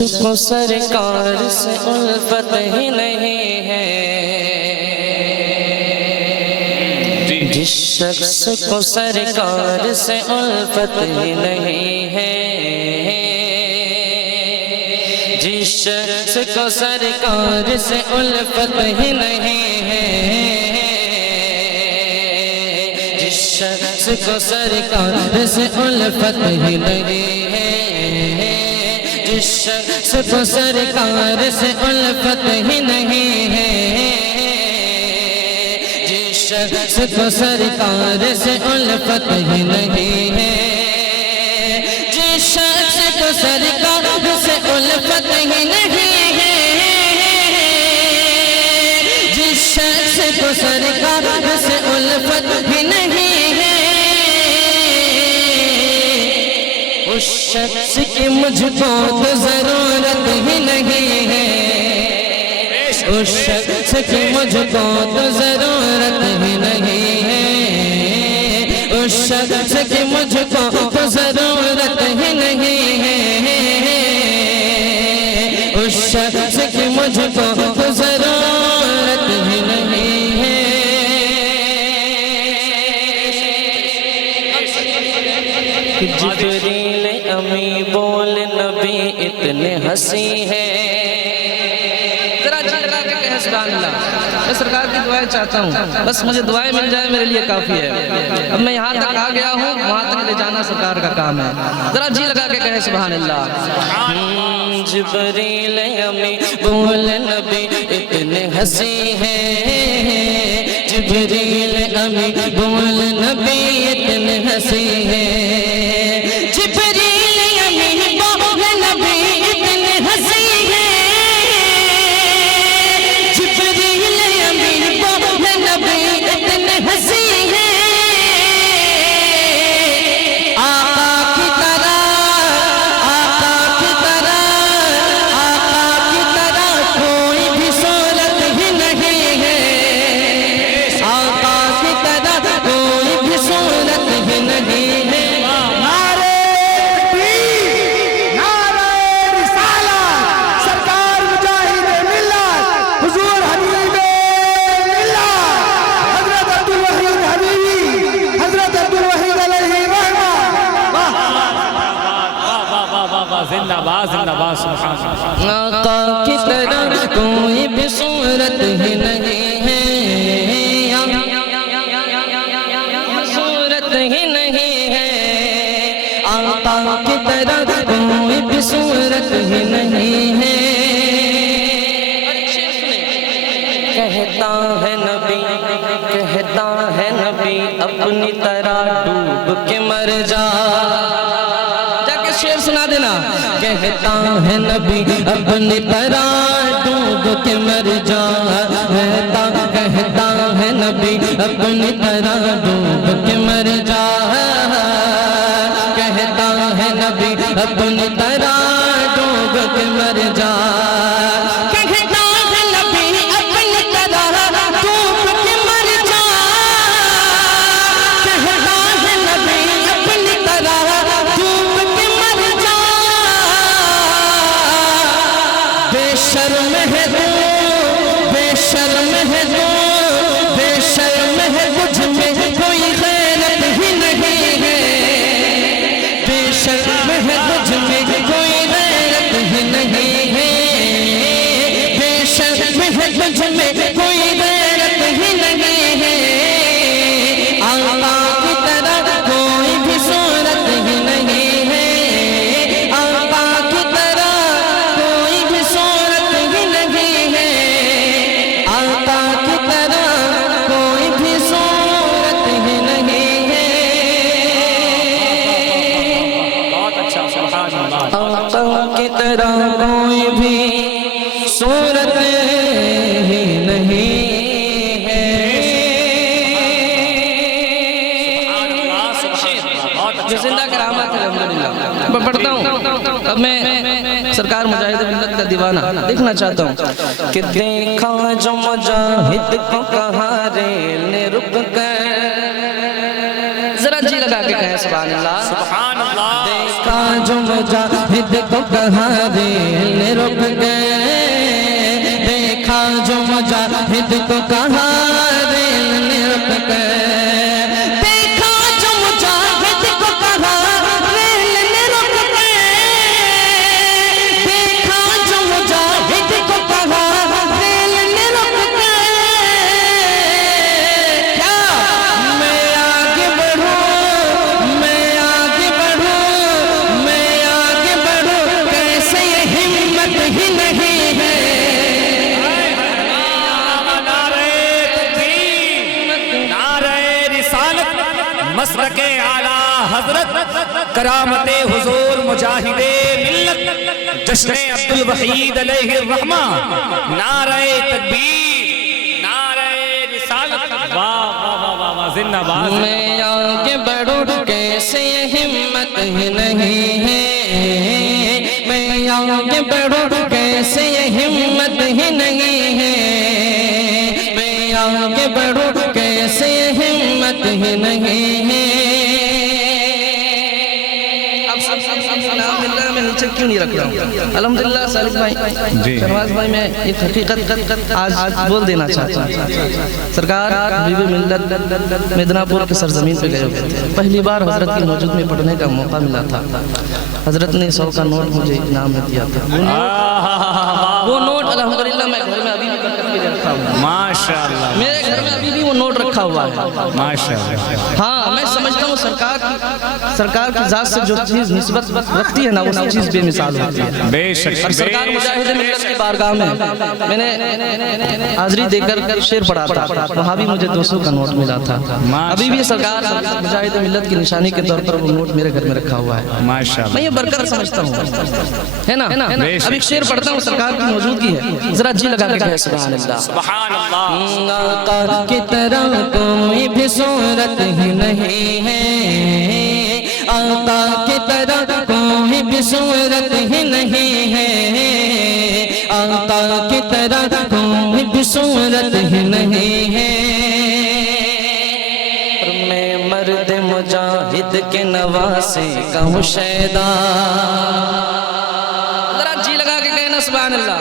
को सरकार से उल्फत ही नहीं है। जिस शख्स को सरकार से उल्फत ही नहीं है, जिस शख्स को सरकार से उल्फत ही नहीं है, जिस शख्स को सरकार से उल्फत ही नहीं है, जिस शख्स को सरकार से उल्फत ही नहीं है, जिस शख्स को सरकार से उल्फत ही नहीं है, जिस शख्स को सरकार से उल्फत ही नहीं है, जिस शख्स को सरकार से उल्फत ही नहीं है, उस शख्स की मुझको तो जरूरत ही नहीं है, उस शख्स की मुझको तो जरूरत ही नहीं है, उस शख्स की मुझको तो जरूरत ही नहीं है, उस शख्स की मुझको तो जरूरत ही नहीं है। जिब्रील अमी बोल नबी इतने हंसी है। जरा जी लगा के कहे सुभान अल्लाह। मैं सरकार की दुआएं चाहता हूँ, बस मुझे दुआएं मिल जाए मेरे लिए काफी है। अब मैं यहाँ तक आ गया हूँ, वहाँ तक ले जाना सरकार का काम है। जरा जी लगा के कहे सुभान अल्लाह। जिब्रील अमी बोल नबी इतने हंसी है, जिब्रील अमी बोल नबी इतने हंसी है, जिब्रील अमी बोल नबी इतने हंसी है, जिब्रील अमी बोल नबी इतने हंसी है, आका की तरह, आका की तरह, आका की तरह कोई भी सूरत ही नहीं है, आका की तरह कोई भी सूरत ही नहीं है। आका की तरह कोई भी सूरत ही नहीं है, सूरत ही नहीं है, आका की तरह कोई भी सूरत ही नहीं है। कहता है नबी, कहता है नबी अपनी तरह डूब के मर जा। शेर सुना देना। कहता है नबी अपनी तरह डूब के मर जा, कहता है नबी अपनी तरह डूब के मर जा, कहता है नबी अपनी तरह डूब के मर जा, कहता है नबी अपनी तरह डूब के मर जा, कहता है नबी अपनी तरह डूब के मर जा। बेशर्म है तू, बेशर्म है तू, बेशर्म है तुझ में कोई गैरत ही नहीं है, बेशर्म है तुझ में कोई गैरत ही नहीं है, बेशर्म है तुझ में कोई गैरत ही नहीं है, आका की तरह कोई भी सूरत ही नहीं है, आका की तरह कोई भी सूरत ही नहीं है, आका की तरह कोई भी सूरत ही नहीं है। बहुत अच्छा, आका की तरह कोई भी सूरत ही नहीं है। जिंदा करामत है अल्हम्दुलिल्लाह। मैं पढ़ता हूँ। अब मैं सरकार मुजाहिद मिल्लत का दीवाना देखना चाहता हूँ कि देखा जो मुजाहिद को कहाँ रेल ने रुक कर, जरा जी लगा के कहे सुभान अल्लाह। देखा जो मुजाहिद को कहाँ रेल ने रोक गए, देखा जो मुजाहिद को कहाँ रेल ने रोक गए, देखा जो मुजाहिद को कहाँ रेल ने रोक गए, देखा जो मुजाहिद को कहाँ रेल ने रोक गए। क्या मैं आगे बढ़ूं, मैं आगे बढ़ूं, मैं आगे बढ़ूं, कैसे ये हिम्मत ही नहीं है। मसलके आला हजरत करामते हुजूर मुजाहिदे मिल्लत जश्न अब्दुल वहीद अलैहि रहमा, नारे तकबीर, नारे रिसालत, वाह वाह वाह वाह जिंदाबाद। मैं आगे बढ़ूं कैसे ये हिम्मत ही नहीं है, मैं आगे बढ़ूं कैसे ये हिम्मत ही नहीं है, मैं आगे बढ़ूं कैसे ये हिम्मत ही नहीं है। मैं नीचे क्यों नहीं रख रहा हूँ? अल्हम्दुलिल्लाह सालिक भाई, शहबाज भाई, मैं एक हकीकत आज बोल देना चाहता हूँ। सरकार बीबी मिल्लत मिदनापुर के सरजमीन पे गए हुए थे। पहली बार हजरत की मौजूद में पढ़ने का मौका मिला था। हजरत ने 100 का नोट मुझे इनाम में दिया था। वो नोट अल्हम्दुलिल्लाह मैं घर में अभी भी बरकत के लिए रखा हूँ। माशाअल्लाह, मेरे घर में अभी भी वो नोट रखा हुआ है। माशाअल्लाह। हाँ, मैं समझता हूँ सरकार की जात से जो चीज निस्बत रखती है ना, वो चीज बेमिसाल होती है। बेशक। और सरकार मुजाहिद मिल्लत की बारगाह में मैंने हाजिरी देकर शेर पढ़ा था, वहाँ भी मुझे 200 का नोट मिला था। अभी भी सरकार मुजाहिद मिल्लत की निशानी के तौर पर वो नोट मेरे घर में रखा हुआ है। माशाअल्लाह, मैं ये बरकत समझता हूँ, है ना? अब एक शेर पढ़ता हूँ, सरकार की मौजूदगी है, जरा जी लगा के कहे सुभान अल्लाह। सुभान अल्लाह। आका की तरह कोई भी सूरत ही नहीं है, आका की तरह कोई भी सूरत ही नहीं है, आका की तरह कोई भी सूरत ही नहीं है। मैं मर्द मुजाहिद के नवासे कहूँ शैदा, जरा जी लगा के कहना सुभान अल्लाह।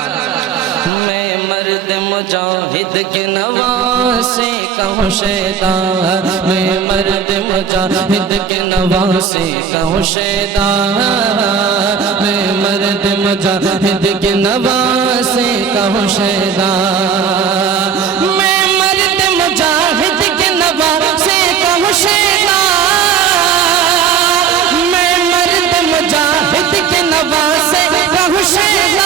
मैं मर्द मुजाहिद के नवासे कहूँ शैदा, मैं मर्द मुजाहिद के नवासे कहूँ शैदा, मैं मर्द मुजाहिद के नवासे कहूँ शैदा।